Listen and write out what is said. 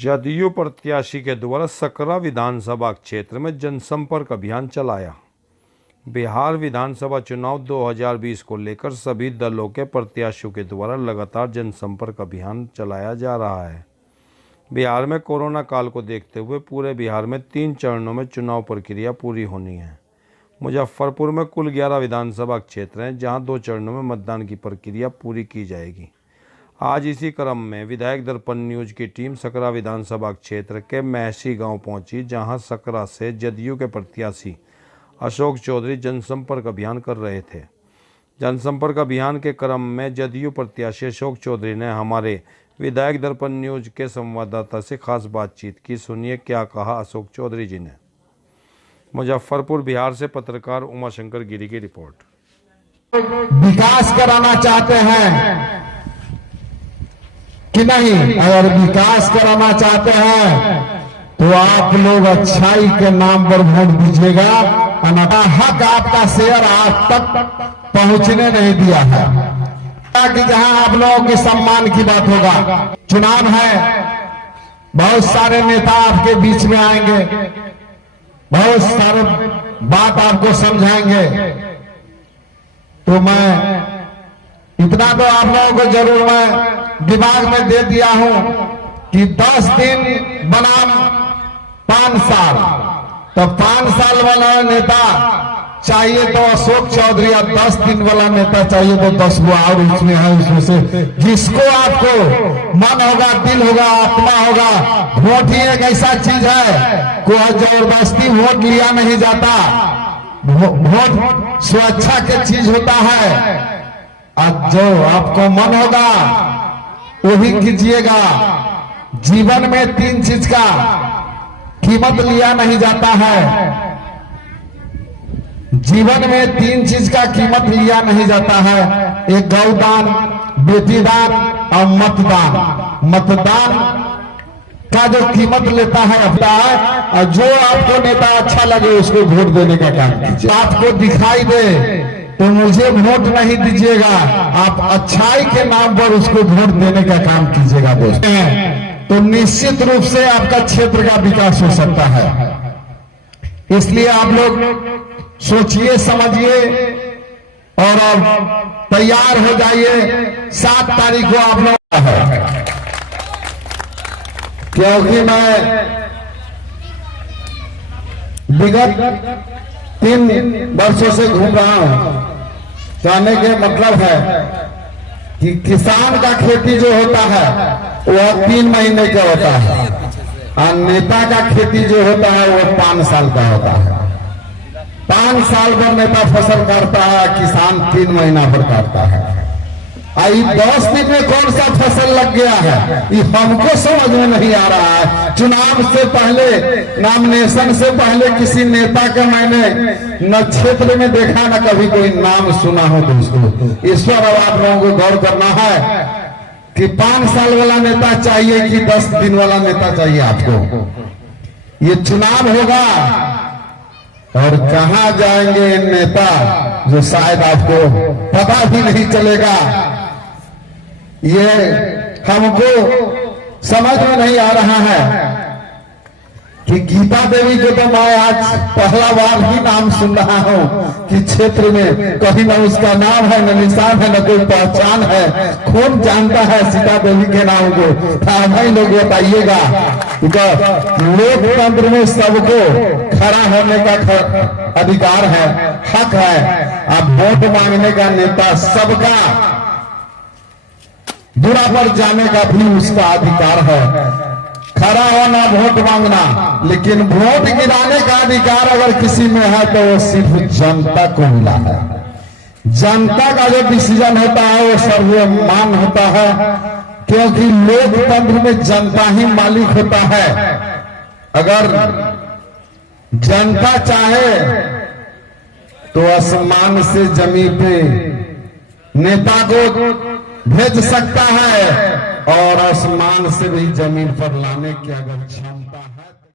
जदयू प्रत्याशी के द्वारा सकरा विधानसभा क्षेत्र में जनसंपर्क अभियान चलाया। बिहार विधानसभा चुनाव 2020 को लेकर सभी दलों के प्रत्याशियों के द्वारा लगातार जनसंपर्क अभियान चलाया जा रहा है। बिहार में कोरोना काल को देखते हुए पूरे बिहार में 3 चरणों में चुनाव प्रक्रिया पूरी होनी है। मुजफ्फरपुर में कुल 11 विधानसभा क्षेत्र हैं, जहां 2 चरणों में मतदान की प्रक्रिया पूरी की जाएगी। आज इसी क्रम में विधायक दर्पण न्यूज की टीम सकरा विधानसभा क्षेत्र के महसी गांव पहुंची, जहां सकरा से जदयू के प्रत्याशी अशोक चौधरी जनसंपर्क अभियान कर रहे थे। जनसंपर्क अभियान के क्रम में जदयू प्रत्याशी अशोक चौधरी ने हमारे विधायक दर्पण न्यूज के संवाददाता से खास बातचीत की। सुनिए क्या कहा अशोक चौधरी जी ने। मुजफ्फरपुर बिहार से पत्रकार उमाशंकर गिरी की रिपोर्ट। विकास कराना चाहते हैं कि नहीं? अगर विकास कराना चाहते हैं तो आप लोग अच्छाई के नाम पर वोट दीजिएगा। हक आपका शेयर आज तक पहुंचने नहीं दिया है कि जहां आप लोगों के सम्मान की बात होगा। चुनाव है, बहुत सारे नेता आपके बीच में आएंगे, बहुत सारे बात आपको समझाएंगे। तो मैं इतना तो आप लोगों को जरूर मैं दिमाग में दे दिया हूं कि 10 दिन बनाम 5 साल, तो 5 साल वाला नेता चाहिए तो अशोक चौधरी, और 10 दिन वाला नेता चाहिए तो 10 गो और इसमें है। उसमें से जिसको आपको मन होगा, दिल होगा, आत्मा होगा। वोट ही एक ऐसा चीज है, कोई जबरदस्ती वोट लिया नहीं जाता। वोट स्वेच्छा की चीज होता है, और जो आपको मन होगा वही कीजिएगा। जीवन में 3 चीज का कीमत लिया नहीं जाता है। जीवन में 3 चीज का कीमत लिया नहीं जाता है। एक गौदान, बेटीदान और मतदान। मतदान का जो कीमत लेता है अपना, और जो आपको नेता अच्छा लगे उसको वोट देने का काम कीजिए। आपको दिखाई दे तो मुझे वोट नहीं दीजिएगा, आप अच्छाई के नाम पर उसको वोट देने का काम कीजिएगा दोस्तों। तो निश्चित रूप से आपका क्षेत्र का विकास हो सकता है। इसलिए आप लोग सोचिए, समझिए और अब तैयार हो जाइए। 7 तारीख को आप लोग है, क्योंकि मैं विगत 3 वर्षों से घूम रहा हूं। कहने के मतलब है कि किसान का खेती जो होता है वह 3 महीने का होता है, और नेता का खेती जो होता है वह 5 साल का होता है। 5 साल पर नेता फसल काटता है, किसान 3 महीना पर काटता है। 10 दिन में कौन सा फसल लग गया है, ये हमको समझ में नहीं आ रहा है। चुनाव से पहले, नॉमिनेशन से पहले किसी नेता का मैंने न क्षेत्र में देखा, न कभी कोई नाम सुना हो दोस्तों। इस पर अब आप लोगों को गौर करना है कि 5 साल वाला नेता चाहिए कि 10 दिन वाला नेता चाहिए आपको। ये चुनाव होगा और कहां जाएंगे नेता जो शायद आपको पता भी नहीं चलेगा। ये हमको समझ में नहीं आ रहा है कि गीता देवी को तो मैं आज पहला बार ही नाम सुन रहा हूं कि क्षेत्र में कहीं न उसका नाम है, न निशान है, न कोई पहचान है। कौन जानता है सीता देवी के नाम को? भाई लोग बताइएगा। लोकतंत्र में सबको खड़ा होने का अधिकार है, हक है। अब वोट मांगने का नेता सबका बुरा पर जाने का भी उसका अधिकार है। खड़ा होना, वोट मांगना, लेकिन वोट गिराने का अधिकार अगर किसी में है तो वो सिर्फ जनता को मिला है। जनता का जो डिसीजन होता है वो सर्वमान्य होता है, क्योंकि लोकतंत्र में जनता ही मालिक होता है। अगर जनता चाहे तो आसमान से जमीन पे नेता को भेज सकता है, और आसमान से भी जमीन पर लाने की अगर क्षमता